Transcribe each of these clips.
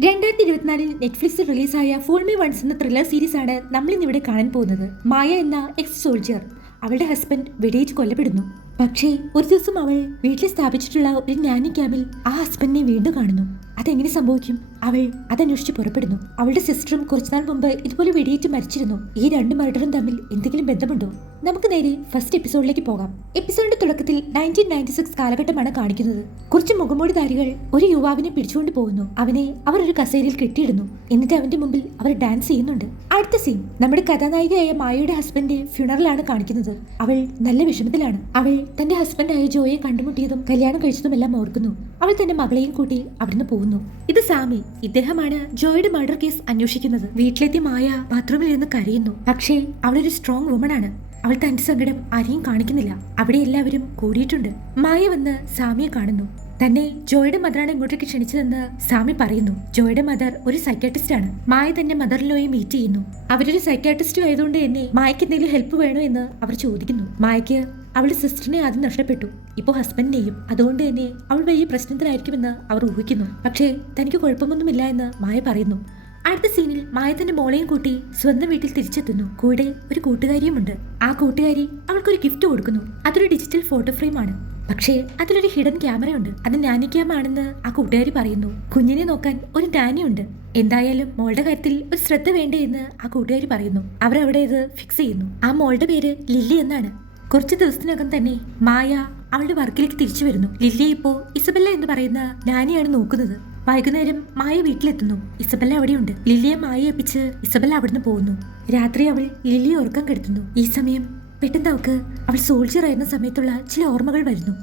രണ്ടായിരത്തി ഇരുപത്തിനാലിൽ നെറ്റ്ഫ്ലിക്സിൽ റിലീസായ ഫുൾ മേ വൺസ് എന്ന ത്രില്ലർ സീരീസ് ആണ് നമ്മൾ ഇന്നിവിടെ കാണാൻ പോകുന്നത്. മായ എന്ന എക്സ് സോൾജിയർ അവളുടെ ഹസ്ബൻഡ് വെടിയേറ്റ് കൊല്ലപ്പെടുന്നു. പക്ഷേ ഒരു ദിവസം അവൾ വീട്ടിൽ സ്ഥാപിച്ചിട്ടുള്ള ഒരു നാനി ക്യാമ്പിൽ ആ ഹസ്ബൻഡിനെ വീണ്ടും കാണുന്നു. അതെങ്ങനെ സംഭവിക്കും? അവൾ അതന്വേഷിച്ച് പുറപ്പെടുന്നു. അവളുടെ സിസ്റ്ററും കുറച്ചുനാൾ മുമ്പ് ഇതുപോലെ വെടിയേറ്റ് മരിച്ചിരുന്നു. ഈ രണ്ട് മർഡറും തമ്മിൽ എന്തെങ്കിലും ബന്ധമുണ്ടോ? നമുക്ക് നേരെ ഫസ്റ്റ് എപ്പിസോഡിലേക്ക് പോകാം. എപ്പിസോഡിന്റെ തുടക്കത്തിൽ നയന്റീൻ നയന്റി സിക്സ് കാലഘട്ടമാണ് കാണിക്കുന്നത്. കുറച്ച് മുഖമൂടിധാരികൾ ഒരു യുവാവിനെ പിടിച്ചുകൊണ്ട് പോകുന്നു. അവനെ അവർ ഒരു കസേരയിൽ കെട്ടിയിടുന്നു. എന്നിട്ട് അവന്റെ മുമ്പിൽ അവർ ഡാൻസ് ചെയ്യുന്നുണ്ട്. അടുത്ത സീൻ നമ്മുടെ കഥാനായികയായ മായയുടെ ഹസ്ബൻഡ് ഫ്യൂണറലാണ് കാണിക്കുന്നത്. അവൾ നല്ല വിഷമത്തിലാണ്. അവൾ തന്റെ ഹസ്ബൻഡായ ജോയെ കണ്ടുമുട്ടിയതും കല്യാണം കഴിച്ചതും എല്ലാം ഓർക്കുന്നു. അവൾ തന്റെ മകളെയും കൂട്ടി അവിടുന്ന് പോകുന്നു. ഇത് സാമി. ഇദ്ദേഹമാണ് ജോയുടെ മർഡർ കേസ് അന്വേഷിക്കുന്നത്. വീട്ടിലെത്തി മായ ബാത്റൂമിൽ നിന്ന് കരയുന്നു. പക്ഷേ അവളൊരു സ്ട്രോങ് വുമൺ ആണ്. അവൾ തന്റെ സങ്കടം ആരെയും കാണിക്കുന്നില്ല. അവിടെ എല്ലാവരും കൂടിയിട്ടുണ്ട്. മായ വന്ന് സാമിയെ കാണുന്നു. തന്നെ ജോയുടെ മദറാണ് ഇങ്ങോട്ടേക്ക് ക്ഷണിച്ചതെന്ന് സാമി പറയുന്നു. ജോയുടെ മദർ ഒരു സൈക്കാട്രിസ്റ്റ് ആണ്. മായ തന്നെ മദറിലോയെ മീറ്റ് ചെയ്യുന്നു. അവരൊരു സൈക്കാട്രിസ്റ്റ് ആയതുകൊണ്ട് തന്നെ മായക്ക് എന്തെങ്കിലും ഹെൽപ്പ് വേണോ എന്ന് അവർ ചോദിക്കുന്നു. മായക്ക് അവളുടെ സിസ്റ്ററിനെ ആദ്യം നഷ്ടപ്പെട്ടു. ഇപ്പോൾ ഹസ്ബൻഡിനെയും. അതുകൊണ്ട് തന്നെ അവൾ വലിയ പ്രശ്നത്തിലായിരിക്കുമെന്ന് അവർ ഊഹിക്കുന്നു. പക്ഷേ തനിക്ക് കുഴപ്പമൊന്നുമില്ല എന്ന് മായ പറയുന്നു. അടുത്ത സീനിൽ മായ തന്റെ മോളെയും കൂട്ടി സ്വന്തം വീട്ടിൽ തിരിച്ചെത്തുന്നു. കൂടെ ഒരു കൂട്ടുകാരിയുമുണ്ട്. ആ കൂട്ടുകാരി അവൾക്കൊരു ഗിഫ്റ്റ് കൊടുക്കുന്നു. അതൊരു ഡിജിറ്റൽ ഫോട്ടോ ഫ്രെയിമാണ്. പക്ഷേ അതിലൊരു ഹിഡൻ ക്യാമറയുണ്ട്. അത് നാനി ക്യാം ആണെന്ന് ആ കൂട്ടുകാരി പറയുന്നു. കുഞ്ഞിനെ നോക്കാൻ ഒരു നാനിയുണ്ട്. എന്തായാലും മോളുടെ കാര്യത്തിൽ ഒരു ശ്രദ്ധ വേണ്ടേ എന്ന് ആ കൂട്ടുകാരി പറയുന്നു. അവരവിടെ ഇത് ഫിക്സ് ചെയ്യുന്നു. ആ മോളുടെ പേര് ലില്ലി എന്നാണ്. കുറച്ച് ദിവസത്തിനകം തന്നെ മായ അവളുടെ വർക്കിലേക്ക് തിരിച്ചു വരുന്നു. ലില്ലി ഇപ്പോ ഇസബെല്ല എന്ന് പറയുന്ന നാനിയാണ് നോക്കുന്നത്. വൈകുന്നേരം മായ വീട്ടിലെത്തുന്നു. ഇസബെല്ല അവിടെയുണ്ട്. ലില്ലിയെ മായ ഏൽപ്പിച്ച് ഇസബെല്ല അവിടുന്ന് പോകുന്നു. രാത്രി അവൾ ലില്ലിയെ ഉറക്കം കെടുത്തുന്നു. ഈ സമയം പെട്ടെന്ന് അവൾക്ക് അവൾ സോൾജിയർ ആയിരുന്ന സമയത്തുള്ള ചില ഓർമ്മകൾ വരുന്നു.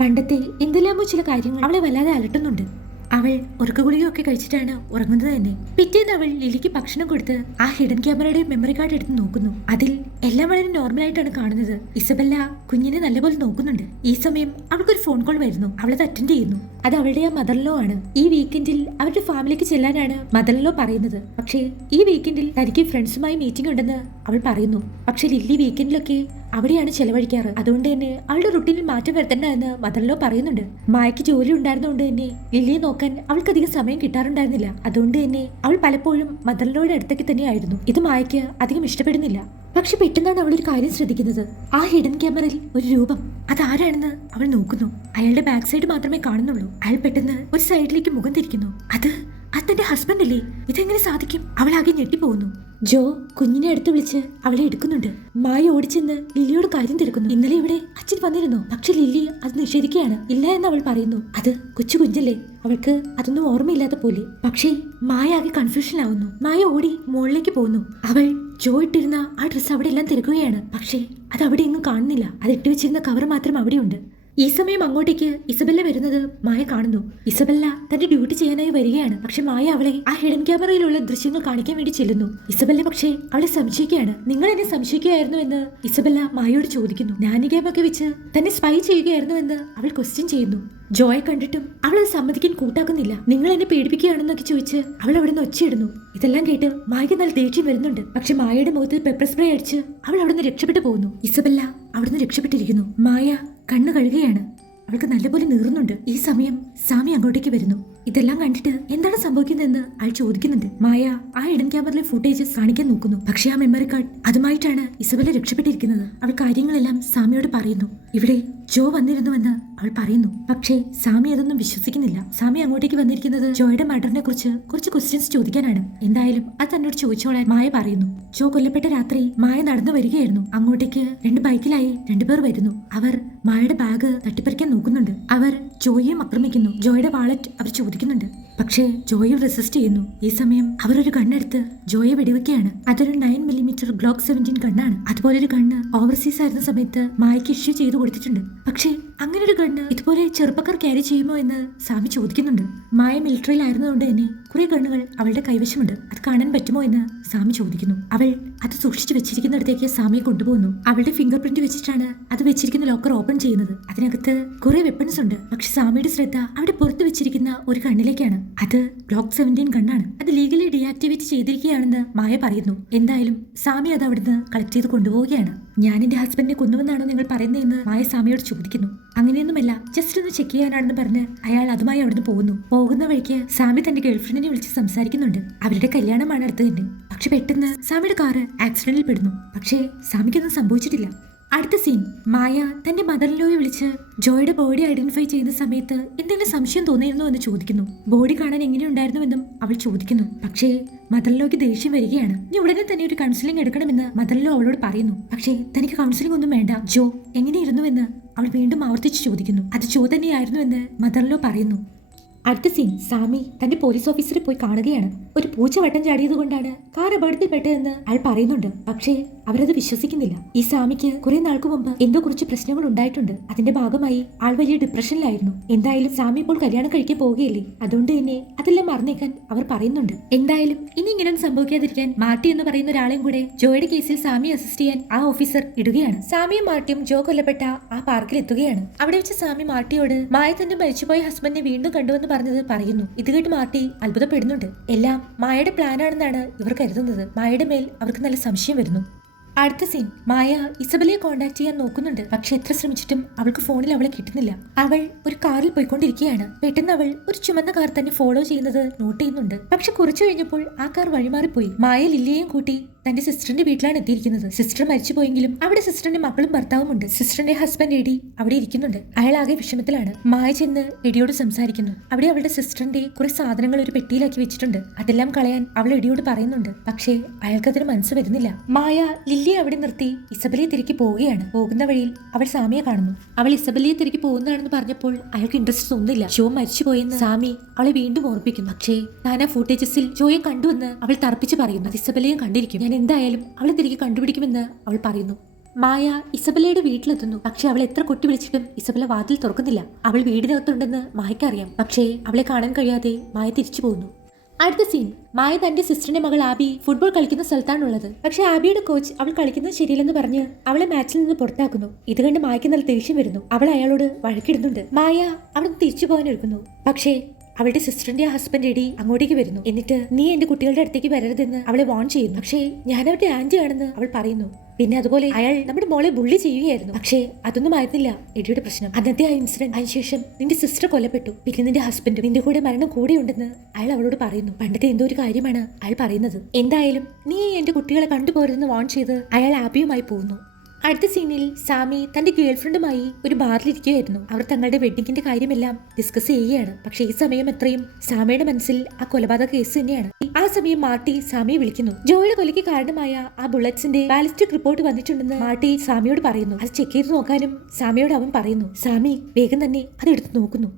പണ്ടത്തെ എന്തെല്ലാമോ ചില കാര്യങ്ങൾ അവളെ വല്ലാതെ അലട്ടുന്നുണ്ട്. അവൾ ഉറക്കഗുളികയൊക്കെ കഴിച്ചിട്ടാണ് ഉറങ്ങുന്നത് തന്നെ. പിറ്റേന്ന് അവൾ ലിലിക്ക് ഭക്ഷണം കൊടുത്ത് ആ ഹിഡൻ ക്യാമറയുടെ മെമ്മറി കാർഡ് എടുത്ത് നോക്കുന്നു. അതിൽ എല്ലാം വളരെ നോർമൽ ആയിട്ടാണ് കാണുന്നത്. ഇസബല്ല കുഞ്ഞിനെ നല്ലപോലെ നോക്കുന്നുണ്ട്. ഈ സമയം അവൾക്കൊരു ഫോൺ കോൾ വരുന്നു. അവളത് അറ്റൻഡ് ചെയ്യുന്നു. അത് അവളുടെ ആ മദർലോ ആണ്. ഈ വീക്കെൻഡിൽ അവരുടെ ഫാമിലിക്ക് ചെല്ലാനാണ് മദർലോ പറയുന്നത്. പക്ഷേ ഈ വീക്കെൻഡിൽ തനിക്ക് ഫ്രണ്ട്സുമായി മീറ്റിംഗ് ഉണ്ടെന്ന് അവൾ പറയുന്നു. പക്ഷെ ലില്ലി വീക്കെൻഡിലൊക്കെ അവിടെയാണ് ചെലവഴിക്കാറ്. അതുകൊണ്ട് തന്നെ അവളുടെ റുട്ടീനിൽ മാറ്റം വരുത്തണ്ട എന്ന് മദർലോ പറയുന്നുണ്ട്. മായയ്ക്ക് ജോലി ഉണ്ടായിരുന്നതുകൊണ്ട് തന്നെ ലില്ലിയെ നോക്കാൻ അവൾക്ക് അധികം സമയം കിട്ടാറുണ്ടായിരുന്നില്ല. അതുകൊണ്ട് തന്നെ അവൾ പലപ്പോഴും മദർലോയുടെ അടുത്തേക്ക് തന്നെയായിരുന്നു. ഇത് മായയ്ക്ക് അധികം ഇഷ്ടപ്പെടുന്നില്ല. പക്ഷെ പെട്ടെന്നാണ് അവൾ ഒരു കാര്യം ശ്രദ്ധിക്കുന്നത്. ആ ഹിഡൻ ക്യാമറയിൽ ഒരു രൂപം. അതാരാണെന്ന് അവൾ നോക്കുന്നു. അയാളുടെ ബാക്ക് സൈഡ് മാത്രമേ കാണുന്നുള്ളൂ. അയാൾ പെട്ടെന്ന് ഒരു സൈഡിലേക്ക് മുഖം തിരിക്കുന്നു. അത് അത് തന്റെ ഹസ്ബൻഡ് അല്ലേ? ഇതെങ്ങനെ സാധിക്കും? അവൾ ആകെ ഞെട്ടിപ്പോകുന്നു. ജോ കുഞ്ഞിനെ അടുത്ത് വിളിച്ച് അവളെ എടുക്കുന്നുണ്ട്. മായ ഓടിച്ചെന്ന് ലില്ലിയോട് കാര്യം തിരക്കുന്നു. ഇന്നലെ ഇവിടെ അച്ഛൻ വന്നിരുന്നു. പക്ഷെ ലില്ലി അത് നിഷേധിക്കുകയാണ്. ഇല്ല എന്ന് അവൾ പറയുന്നു. അത് കൊച്ചു കുഞ്ഞല്ലേ? അവൾക്ക് അതൊന്നും ഓർമ്മയില്ലാത്ത പോലെ. പക്ഷേ മായ ആകെ കൺഫ്യൂഷനിലാവുന്നു മായ ഓടി മുകളിലേക്ക് പോകുന്നു. അവൾ ജോ ഇട്ടിരുന്ന ആ ഡ്രസ്സ് അവിടെ എല്ലാം തിരക്കുകയാണ്. പക്ഷേ അത് അവിടെ എങ്ങും കാണുന്നില്ല അത് ഇട്ടുവെച്ചിരുന്ന കവർ മാത്രം അവിടെയുണ്ട്. ഈ സമയം അങ്ങോട്ടേക്ക് ഇസബെല്ല വരുന്നത് മായ കാണുന്നു. ഇസബെല്ല തന്റെ ഡ്യൂട്ടി ചെയ്യാനായി വരികയാണ്. പക്ഷെ മായ അവളെ ആ ഹിഡൻ ക്യാമറയിലുള്ള ദൃശ്യങ്ങൾ കാണിക്കാൻ വേണ്ടി ചെല്ലുന്നു. ഇസബെല്ല പക്ഷേ അവളെ സംശയിക്കുകയാണ്. നിങ്ങൾ എന്നെ സംശയിക്കുകയായിരുന്നു എന്ന്? ഇസബെല്ല മായയോട് ചോദിക്കുന്നു. നാനി ക്യാമൊക്കെ വെച്ച് തന്നെ സ്പൈ ചെയ്യുകയായിരുന്നു എന്ന് അവൾ ക്വസ്റ്റ്യൻ ചെയ്യുന്നു. ജോയെ കണ്ടിട്ടും അവൾ അത് സമ്മതിക്കാൻ കൂട്ടാക്കുന്നില്ല. നിങ്ങൾ എന്നെ പേടിപ്പിക്കുകയാണെന്നൊക്കെ ചോദിച്ച് അവൾ അവിടെ നിന്ന് ഒച്ചയിടുന്നു. ഇതെല്ലാം കേട്ട് മായയ്ക്ക് നല്ല ദേഷ്യം വരുന്നുണ്ട്. പക്ഷെ മായയുടെ മുഖത്ത് പെപ്പർ സ്പ്രേ അടിച്ച് അവൾ അവിടെ നിന്ന് രക്ഷപ്പെട്ടു പോകുന്നു. ഇസബെല്ല അവിടുന്ന് രക്ഷപ്പെട്ടിരിക്കുന്നു. മായ കണ്ണു കഴുകുകയാണ് അവൾക്ക് നല്ലപോലെ നീറുന്നുണ്ട്. ഈ സമയം സാമി അങ്ങോട്ടേക്ക് വരുന്നു. ഇതെല്ലാം കണ്ടിട്ട് എന്താണ് സംഭവിക്കുന്നതെന്ന് അയാൾ ചോദിക്കുന്നുണ്ട്. മായ ആ ഇടൻ ക്യാമറയിലെ ഫുട്ടേജ് കാണിക്കാൻ നോക്കുന്നു. പക്ഷേ ആ മെമ്മറി കാർഡ് അതുമായിട്ടാണ് ഇസബല രക്ഷപ്പെട്ടിരിക്കുന്നത്. അവൾ കാര്യങ്ങളെല്ലാം സാമിയോട് പറയുന്നു. ഇവിടെ ജോ വന്നിരുന്നുവെന്ന് അവൾ പറയുന്നു. പക്ഷേ സാമി അതൊന്നും വിശ്വസിക്കുന്നില്ല. സാമി അങ്ങോട്ടേക്ക് വന്നിരിക്കുന്നത് ജോയുടെ മർഡറിനെ കുറിച്ച് കുറച്ച് ക്വസ്റ്റ്യൻസ് ചോദിക്കാനാണ്. എന്തായാലും അത് തന്നോട് ചോദിച്ചോളാൻ മായ പറയുന്നു. ജോ കൊല്ലപ്പെട്ട രാത്രി മായ നടന്നു വരികയായിരുന്നു. അങ്ങോട്ടേക്ക് രണ്ട് ബൈക്കിലായി രണ്ടുപേർ വരുന്നു. അവർ മായയുടെ ബാഗ് തട്ടിപ്പറിക്കാൻ നോക്കുന്നുണ്ട്. അവർ ജോയിയും ആക്രമിക്കുന്നു. ജോയുടെ വാളറ്റ് അവർ ചോദിക്കുന്നുണ്ട്. പക്ഷേ ജോയും റെസിസ്റ്റ് ചെയ്യുന്നു. ഈ സമയം അവരൊരു കണ്ണെടുത്ത് ജോയെ വെടിവെക്കുകയാണ്. അതൊരു നയൻ മില്ലിമീറ്റർ ഗ്ലോക്ക് സെവന്റീൻ കണ്ണാണ് അതുപോലെ ഒരു കണ്ണ് ഓവർസീസ് ആയിരുന്ന സമയത്ത് മായയ്ക്ക് ഇഷ്യൂ ചെയ്തു കൊടുത്തിട്ടുണ്ട്. പക്ഷേ അങ്ങനെ ഒരു ഗണ്ണ് ഇതുപോലെ ചെറുപ്പക്കാർ ക്യാരി ചെയ്യുമോ എന്ന് സാമി ചോദിക്കുന്നുണ്ട്. മായ മിലിറ്ററിയിലായിരുന്നതുകൊണ്ട് തന്നെ കുറെ ഗണ്ണുകൾ അവളുടെ കൈവശമുണ്ട്. അത് കാണാൻ പറ്റുമോ എന്ന് സാമി ചോദിക്കുന്നു. അവൾ അത് സൂക്ഷിച്ചു വെച്ചിരിക്കുന്നിടത്തേക്ക് സാമിയെ കൊണ്ടുപോകുന്നു. അവളുടെ ഫിംഗർ പ്രിന്റ് വെച്ചിട്ടാണ് അത് വെച്ചിരിക്കുന്ന ലോക്കർ ഓപ്പൺ ചെയ്യുന്നത്. അതിനകത്ത് കുറെ വെപ്പൺസ് ഉണ്ട്. പക്ഷെ സാമിയുടെ ശ്രദ്ധ അവിടെ പുറത്ത് വെച്ചിരിക്കുന്ന ഒരു കണ്ണിലേക്കാണ്. അത് ബ്ലോക്ക് സെവന്റീൻ കണ്ണാണ് അത് ലീഗലി ഡീആക്ടിവേറ്റ് ചെയ്തിരിക്കുകയാണെന്ന് മായ പറയുന്നു. എന്തായാലും സാമി അത് അവിടുന്ന് കളക്ട് ചെയ്ത് കൊണ്ടുപോവുകയാണ്. ഞാൻ എന്റെ ഹസ്ബൻഡിനെ കൊന്നുവെന്നാണോ നിങ്ങൾ പറയുന്നതെന്ന് മായ സ്വാമിയോട് ചോദിക്കുന്നു. അങ്ങനെയൊന്നുമല്ല ജസ്റ്റ് ഒന്ന് ചെക്ക് ചെയ്യാനാണെന്ന് പറഞ്ഞ് അയാൾ അതുമായി അവിടുന്ന് പോകുന്നു. പോകുന്ന വഴിക്ക് സാമി തന്റെ ഗേൾഫ്രണ്ടിനെ വിളിച്ച് സംസാരിക്കുന്നുണ്ട്. അവരുടെ കല്യാണമാണ് അടുത്ത് തന്നെ പക്ഷെ പെട്ടെന്ന് സാമിയുടെ കാറ് ആക്സിഡന്റിൽ പെടുന്നു. പക്ഷേ സാമിക്കൊന്നും സംഭവിച്ചിട്ടില്ല. അടുത്ത സീൻ മായ തന്റെ മദറിലോയെ വിളിച്ച് ജോയുടെ ബോഡി ഐഡന്റിഫൈ ചെയ്യുന്ന സമയത്ത് എന്തെങ്കിലും സംശയം തോന്നിയിരുന്നു എന്ന് ചോദിക്കുന്നു. ബോഡി കാണാൻ എങ്ങനെയുണ്ടായിരുന്നുവെന്നും അവൾ ചോദിക്കുന്നു. പക്ഷേ മദറിലോയ്ക്ക് ദേഷ്യം വരികയാണ്. ഇനി ഉടനെ തന്നെ ഒരു കൗൺസിലിംഗ് എടുക്കണമെന്ന് മദറിലോ അവളോട് പറയുന്നു. പക്ഷേ തനിക്ക് കൗൺസിലിംഗ് ഒന്നും വേണ്ട. ജോ എങ്ങനെയിരുന്നുവെന്ന് അവൾ വീണ്ടും ആവർത്തിച്ച് ചോദിക്കുന്നു. അത് ജോ തന്നെയായിരുന്നുവെന്ന് മദറിലോ പറയുന്നു. അടുത്ത സീൻ സാമി തന്റെ പോലീസ് ഓഫീസറെ പോയി കാണുകയാണ്. ഒരു പൂച്ച വട്ടം ചാടിയത് കൊണ്ടാണ് കാർ അപകടത്തിൽപ്പെട്ടതെന്ന് അയാൾ പറയുന്നുണ്ട്. പക്ഷേ അവരത് വിശ്വസിക്കുന്നില്ല. ഈ സാമിക്ക് കുറെ നാൾക്ക് മുമ്പ് എന്തോ കുറച്ച് പ്രശ്നങ്ങൾ ഉണ്ടായിട്ടുണ്ട്. അതിന്റെ ഭാഗമായി ആൾ വലിയ ഡിപ്രഷനിലായിരുന്നു എന്തായാലും സാമി ഇപ്പോൾ കല്യാണം കഴിക്കാൻ പോവുകയല്ലേ? അതുകൊണ്ട് തന്നെ അതെല്ലാം മറന്നേക്കാൻ അവർ പറയുന്നുണ്ട്. എന്തായാലും ഇനി ഇങ്ങനെ സംഭവിക്കാതിരിക്കാൻ മാർട്ടി എന്ന് പറയുന്ന ഒരാളെയും കൂടെ ജോയുടെ കേസിൽ സാമി അസിസ്റ്റ് ചെയ്യാൻ ആ ഓഫീസർ ഇടുകയാണ്. സാമിയും മാർട്ടിയും ജോ കൊല്ലപ്പെട്ട ആ പാർക്കിൽ എത്തുകയാണ്. അവിടെ വെച്ച് സാമി മാർട്ടിയോട് മായ തന്റെ മരിച്ചുപോയ ഹസ്ബൻഡിനെ വീണ്ടും കണ്ടുവെന്ന് പറഞ്ഞത് പറയുന്നു. ഇത് കേട്ട് മാർട്ടി അത്ഭുതപ്പെടുന്നുണ്ട്. എല്ലാം മായയുടെ പ്ലാനാണെന്നാണ് ഇവർ കരുതുന്നത്. മായയുടെ മേൽ അവർക്ക് നല്ല സംശയം വരുന്നു. അടുത്ത സീൻ മായ ഇസബലെ കോണ്ടാക്ട് ചെയ്യാൻ നോക്കുന്നുണ്ട്. പക്ഷെ എത്ര ശ്രമിച്ചിട്ടും അവൾക്ക് ഫോണിൽ അവളെ കിട്ടുന്നില്ല. അവൾ ഒരു കാറിൽ പോയിക്കൊണ്ടിരിക്കുകയാണ്. പെട്ടെന്ന് അവൾ ഒരു ചുമന്ന കാർ തന്നെ ഫോളോ ചെയ്യുന്നത് നോട്ട് ചെയ്യുന്നുണ്ട്. പക്ഷെ കുറച്ചു കഴിഞ്ഞപ്പോൾ ആ കാർ വഴിമാറിപ്പോയി. മായ ലില്ലിയെയും കൂട്ടി തന്റെ സിസ്റ്ററിന്റെ വീട്ടിലാണ് എത്തിയിരിക്കുന്നത്. സിസ്റ്റർ മരിച്ചു പോയെങ്കിലും അവിടെ സിസ്റ്ററിന്റെ മക്കളും ഭർത്താവും ഉണ്ട്. സിസ്റ്ററിന്റെ ഹസ്ബൻഡ് എഡി അവിടെ ഇരിക്കുന്നുണ്ട്. അയാൾ ആകെ വിഷമത്തിലാണ്. മായ ചെന്ന് എഡിയോട് സംസാരിക്കുന്നു. അവിടെ അവളുടെ സിസ്റ്ററിന്റെ കുറെ സാധനങ്ങൾ ഒരു പെട്ടിയിലാക്കി വെച്ചിട്ടുണ്ട്. അതെല്ലാം കളയാൻ അവൾ എഡിയോട് പറയുന്നുണ്ട്. പക്ഷേ അയാൾക്കതിന് മനസ്സ് വരുന്നില്ല. മായ ലില്ലിയെ അവിടെ നിർത്തി ഇസബലിയെ തിരക്കി പോവുകയാണ്. പോകുന്ന വഴിയിൽ അവൾ സാമിയെ കാണുന്നു. അവൾ ഇസബലിയെ തിരക്കി പോകുന്നതാണെന്ന് പറഞ്ഞപ്പോൾ അയാൾക്ക് ഇൻട്രസ്റ്റ് തോന്നുന്നില്ല. ഷോ മരിച്ചുപോയെന്ന് സാമി അവളെ വീണ്ടും ഓർപ്പിക്കുന്നു. പക്ഷേ താൻ ആ ഫൂട്ടേജസിൽ ജോയെ കണ്ടുവെന്ന് അവൾ തർപ്പിച്ച് പറയുന്നു. ഇസബലയും കണ്ടിരിക്കും. ഞാൻ എന്തായാലും അവളെ തിരികെ കണ്ടുപിടിക്കുമെന്ന് അവൾ പറയുന്നു. മായ ഇസബലയുടെ വീട്ടിലെത്തുന്നു. പക്ഷെ അവൾ എത്ര കൊട്ടി വിളിച്ചിട്ടും ഇസബല വാതിൽ തുറക്കുന്നില്ല. അവൾ വീടിനകത്തുണ്ടെന്ന് മായക്കറിയാം പക്ഷേ അവളെ കാണാൻ കഴിയാതെ മായ തിരിച്ചു പോകുന്നു. അടുത്ത സീൻ മായ തന്റെ സിസ്റ്ററിന്റെ മകൾ ആബി ഫുട്ബോൾ കളിക്കുന്ന സ്ഥലത്താണുള്ളത്. പക്ഷെ ആബിയുടെ കോച്ച് അവൾ കളിക്കുന്നത് ശരിയല്ലെന്ന് പറഞ്ഞ് അവളെ മാച്ചിൽ നിന്ന് പുറത്താക്കുന്നു. ഇത് കണ്ട് മായക്ക് നല്ല ദേഷ്യം വരുന്നു. അവൾ അയാളോട് വഴക്കിടുന്നുണ്ട്. മായ അവിടെ തിരിച്ചു പോകാൻ ഒരുക്കുന്നു. പക്ഷേ അവളുടെ സിസ്റ്ററിന്റെ ഹസ്ബൻഡ് എടി അങ്ങോട്ടേക്ക് വരുന്നു. എന്നിട്ട് നീ എന്റെ കുട്ടികളുടെ അടുത്തേക്ക് വരരുതെന്ന് അവളെ വാൺ ചെയ്യുന്നു. പക്ഷേ ഞാൻ അവരുടെ ആന്റി ആണെന്ന് അവൾ പറയുന്നു. പിന്നെ അതുപോലെ അയാൾ നമ്മുടെ മോളെ ബുള്ളി ചെയ്യുകയായിരുന്നു. പക്ഷേ അതൊന്നും ആയിരുന്നില്ല എടിയുടെ പ്രശ്നം. അന്നത്തെ ആ ഇൻസിഡന്റ് അതിനുശേഷം നിന്റെ സിസ്റ്റർ കൊല്ലപ്പെട്ടു. പിന്നെ നിന്റെ ഹസ്ബൻഡ് നിന്റെ കൂടെ മരണം കൂടെ ഉണ്ടെന്ന് അയാൾ അവളോട് പറയുന്നു. പണ്ടത്തെ എന്തോ ഒരു കാര്യമാണ് അയാൾ പറയുന്നത്. എന്തായാലും നീ എന്റെ കുട്ടികളെ കണ്ടുപോരുതെന്ന് വാൺ ചെയ്ത് അയാൾ ആപ്പിയുമായി പോകുന്നു അടുത്ത സീനിൽ സാമി തന്റെ ഗേൾഫ്രണ്ടുമായി ഒരു ബാറിലിരിക്കുകയായിരുന്നു. അവർ തങ്ങളുടെ വെഡ്ഡിങ്ങിന്റെ കാര്യമെല്ലാം ഡിസ്കസ് ചെയ്യുകയാണ്. പക്ഷേ ഈ സമയം എത്രയും സാമിയുടെ മനസ്സിൽ ആ കൊലപാതക കേസ് തന്നെയാണ്. ആ സമയം മാർട്ടി സാമിയെ വിളിക്കുന്നു. ജോയുടെ കൊലയ്ക്ക് കാരണമായ ആ ബുള്ളറ്റ്സിന്റെ ബാലിസ്റ്റിക് റിപ്പോർട്ട് വന്നിട്ടുണ്ടെന്ന് മാർട്ടി സാമിയോട് പറയുന്നു. അത് ചെക്ക് ചെയ്ത് നോക്കാനും സാമിയോട് അവൻ പറയുന്നു സാമി വേഗം തന്നെ അത് നോക്കുന്നു.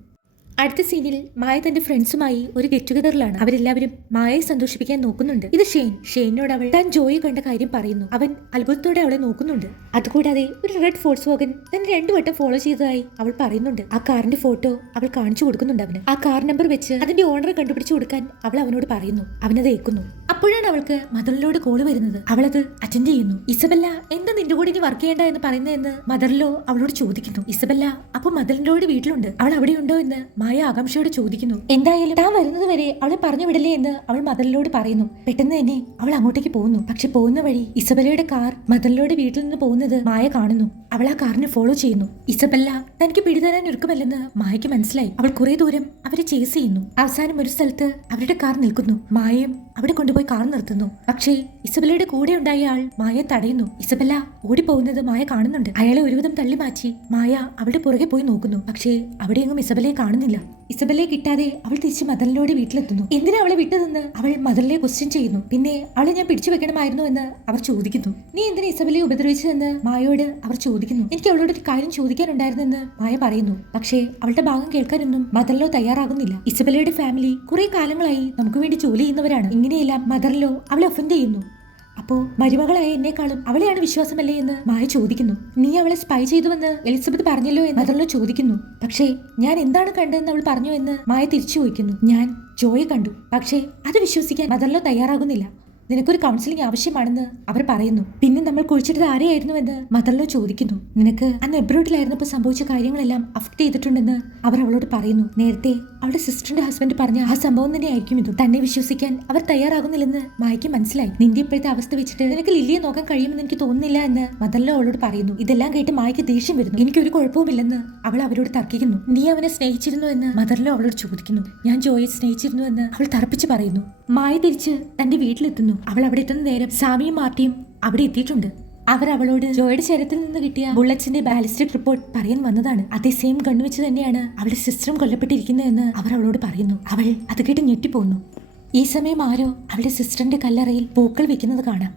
അടുത്ത സീനിൽ മായ തന്റെ ഫ്രണ്ട്സുമായി ഒരു ഗെറ്റ് ടുഗദറിലാണ് അവരെല്ലാവരും മായയെ സന്തോഷിപ്പിക്കാൻ നോക്കുന്നുണ്ട്. ഇത് ഷെയ്ൻ. ഷെയ്നോട് അവൾ താൻ ജോയി കണ്ട കാര്യം പറയുന്നു. അവൻ അത്ഭുതത്തോടെ അവളെ നോക്കുന്നുണ്ട്. അതുകൂടാതെ ഒരു റെഡ് ഫോഴ്സ് വോഗൻ തന്നെ രണ്ടു വട്ടം ഫോളോ ചെയ്തതായി അവൾ പറയുന്നുണ്ട്. ആ കാറിന്റെ ഫോട്ടോ അവൾ കാണിച്ചു കൊടുക്കുന്നുണ്ട് അവന്. ആ കാർ നമ്പർ വെച്ച് അതിന്റെ ഓണറെ കണ്ടുപിടിച്ചു കൊടുക്കാൻ അവൾ അവനോട് പറയുന്നു. അവനത് ഏൽക്കുന്നു. അപ്പോഴാണ് അവൾക്ക് മദറിലോട് കോൾ വരുന്നത്. അവളത് അറ്റൻഡ് ചെയ്യുന്നു. ഇസബല്ല എന്താ നിന്റെ കൂടെ ഇനി വർക്ക് ചെയ്യേണ്ട എന്ന് പറയുന്നതെന്ന് മദറിലോ അവളോട് ചോദിക്കുന്നു. ഇസബല്ല അപ്പൊ മദറിലോട് വീട്ടിലുണ്ട്. അവൾ അവിടെയുണ്ടോ എന്ന് മായ ആകാംക്ഷയോട് ചോദിക്കുന്നു. എന്തായാലും താൻ വരുന്നത് വരെ അവളെ പറഞ്ഞു വിടല്ലേ എന്ന് അവൾ മദറിലോട് പറയുന്നു. പെട്ടെന്ന് തന്നെ അവൾ അങ്ങോട്ടേക്ക് പോകുന്നു. പക്ഷെ പോകുന്ന വഴി ഇസബലയുടെ കാർ മദറിലോട് വീട്ടിൽ നിന്ന് പോകുന്നത് മായ കാണുന്നു. അവൾ ആ കാറിനെ ഫോളോ ചെയ്യുന്നു. ഇസബല്ല തനിക്ക് പിടിതരാൻ ഒരുക്കമല്ലെന്ന് മായയ്ക്ക് മനസ്സിലായി. അവൾ കുറെ ദൂരം അവരെ ചേസ് ചെയ്യുന്നു. അവസാനം ഒരു സ്ഥലത്ത് അവരുടെ കാർ നിൽക്കുന്നു. മായയും അവിടെ കൊണ്ടുപോയി കാർ നിർത്തുന്നു. പക്ഷേ ഇസബലയുടെ കൂടെ ഉണ്ടായ ആൾ മായ തടയുന്നു. ഇസബല്ല ഓടിപ്പോകുന്നത് മായ കാണുന്നുണ്ട്. അയാളെ ഒരുവിധം തള്ളി മാറ്റി മായ അവളുടെ പുറകെ പോയി നോക്കുന്നു. പക്ഷേ അവിടെയെങ്ങും ഇസബലയെ കാണുന്നില്ല. ഇസബല്ലയെ കിട്ടാതെ അവൾ തിരിച്ച് മദറിലൂടെ വീട്ടിലെത്തുന്നു. എന്തിനാ അവളെ വിട്ടതെന്ന് അവൾ മദറിലെ ക്വസ്റ്റ്യൻ ചെയ്യുന്നു. പിന്നെ അവളെ ഞാൻ പിടിച്ചു വെക്കണമായിരുന്നു എന്ന് അവർ ചോദിക്കുന്നു. നീ എന്തിനാ ഇസബല്ലയെ ഉപദ്രവിച്ചതെന്ന് മായോട് അവർ ചോദിക്കുന്നു. എനിക്ക് അവളോട് ഒരു കാര്യം ചോദിക്കാനുണ്ടായിരുന്നെന്ന് മായ പറയുന്നു. പക്ഷേ അവളുടെ ഭാഗം കേൾക്കാനൊന്നും മദറിലോ തയ്യാറാകുന്നില്ല. ഇസബലയുടെ ഫാമിലി കുറെ കാലങ്ങളായി നമുക്ക് വേണ്ടി ജോലി ചെയ്യുന്നവരാണ്. ഇങ്ങനെയെല്ലാം മദറിലോ അവളെ ഒഫൻഡ് ചെയ്യുന്നു. അപ്പോ മരുമകളായ എന്നെക്കാളും അവളെയാണ് വിശ്വാസമല്ലേ എന്ന് മായ ചോദിക്കുന്നു. നീ അവളെ സ്പൈ ചെയ്തുവെന്ന് എലിസബത്ത് പറഞ്ഞല്ലോ എന്ന് മദറിലോ ചോദിക്കുന്നു. പക്ഷേ ഞാൻ എന്താണ് കണ്ടതെന്ന് അവൾ പറഞ്ഞു എന്ന് മായ തിരിച്ചു ചോദിക്കുന്നു. ഞാൻ ജോയെ കണ്ടു. പക്ഷേ അത് വിശ്വസിക്കാൻ മദറിലോ തയ്യാറാകുന്നില്ല. നിനക്കൊരു കൗൺസിലിംഗ് ആവശ്യമാണെന്ന് അവർ പറയുന്നു. പിന്നെ നമ്മൾ കുഴിച്ചിട്ടത് ആരെയായിരുന്നുവെന്ന് മദർലോ ചോദിക്കുന്നു. നിനക്ക് അന്ന് എബ്രോഡിലായിരുന്നപ്പോൾ സംഭവിച്ച കാര്യങ്ങളെല്ലാം അഫക്ട് ചെയ്തിട്ടുണ്ടെന്ന് അവർ അവളോട് പറയുന്നു. നേരത്തെ അവളുടെ സിസ്റ്ററിന്റെ ഹസ്ബൻഡ് പറഞ്ഞ ആ സംഭവം തന്നെ ആയിരിക്കും ഇതും. തന്നെ വിശ്വസിക്കാൻ അവർ തയ്യാറാകുന്നില്ലെന്ന് മായ്ക്ക് മനസ്സിലായി. നിന്റെ ഇപ്പോഴത്തെ അവസ്ഥ വെച്ചിട്ട് നിനക്ക് ലില്ലിയെ നോക്കാൻ കഴിയുമെന്ന് എനിക്ക് തോന്നുന്നില്ല എന്ന് മദർലോ അവളോട് പറയുന്നു. ഇതെല്ലാം കേട്ട് മായ്ക്ക് ദേഷ്യം വരുന്നു. എനിക്കൊരു കുഴപ്പവുമില്ലെന്ന് അവൾ അവരോട് തർക്കിക്കുന്നു. നീ അവനെ സ്നേഹിച്ചിരുന്നു എന്ന് മദർലോ അവളോട് ചോദിക്കുന്നു. ഞാൻ ജോയെ സ്നേഹിച്ചിരുന്നു എന്ന് അവൾ തറപ്പിച്ച് പറയുന്നു. മായ തിരിച്ച് തന്റെ വീട്ടിലെത്തുന്നു. അവൾ അവിടെ എത്തുന്ന നേരം സാമിയും മാർട്ടിയും അവിടെ എത്തിയിട്ടുണ്ട്. അവർ അവളോട് ജോയുടെ ശരീരത്തിൽ നിന്ന് കിട്ടിയ ബുള്ളറ്റിന്റെ ബാലിസ്റ്റിക് റിപ്പോർട്ട് പറയാൻ വന്നതാണ്. അതേ സെയിം കണ്ണു വെച്ച് തന്നെയാണ് അവളുടെ സിസ്റ്ററും കൊല്ലപ്പെട്ടിരിക്കുന്നതെന്ന് അവർ അവളോട് പറയുന്നു. അവൾ അത് കേട്ട് ഞെട്ടിപ്പോന്നു. ഈ സമയം ആരോ അവളുടെ സിസ്റ്ററിന്റെ കല്ലറയിൽ പൂക്കൾ വെക്കുന്നത് കാണാം.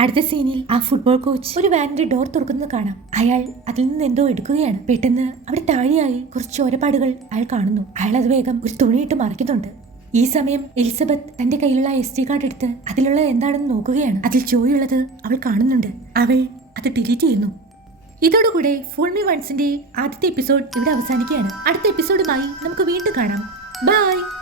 അടുത്ത സീനിൽ ആ ഫുട്ബോൾ കോച്ച് ഒരു വാനിന്റെ ഡോർ തുറക്കുന്നത് കാണാം. അയാൾ അതിൽ നിന്ന് എന്തോ എടുക്കുകയാണ്. പെട്ടെന്ന് അവിടെ താഴെയായി കുറച്ച് ചോരപ്പാടുകൾ അയാൾ കാണുന്നു. അയാൾ അത് വേഗം ഒരു തുണിയിട്ട് മറയ്ക്കുന്നുണ്ട് ഈ സമയം എലിസബത്ത് തന്റെ കയ്യിലുള്ള എസ് ഡി കാർഡ് എടുത്ത് അതിലുള്ള എന്താണെന്ന് നോക്കുകയാണ്. അതിൽ ചോയുള്ളത് അവൾ കാണുന്നുണ്ട്. അവൾ അത് ഡിലീറ്റ് ചെയ്യുന്നു. ഇതോടുകൂടെ ഫുൾ മി വൺസിന്റെ ആദ്യത്തെ എപ്പിസോഡ് ഇവിടെ അവസാനിക്കുകയാണ്. അടുത്ത എപ്പിസോഡുമായി നമുക്ക് വീണ്ടും കാണാം. ബൈ!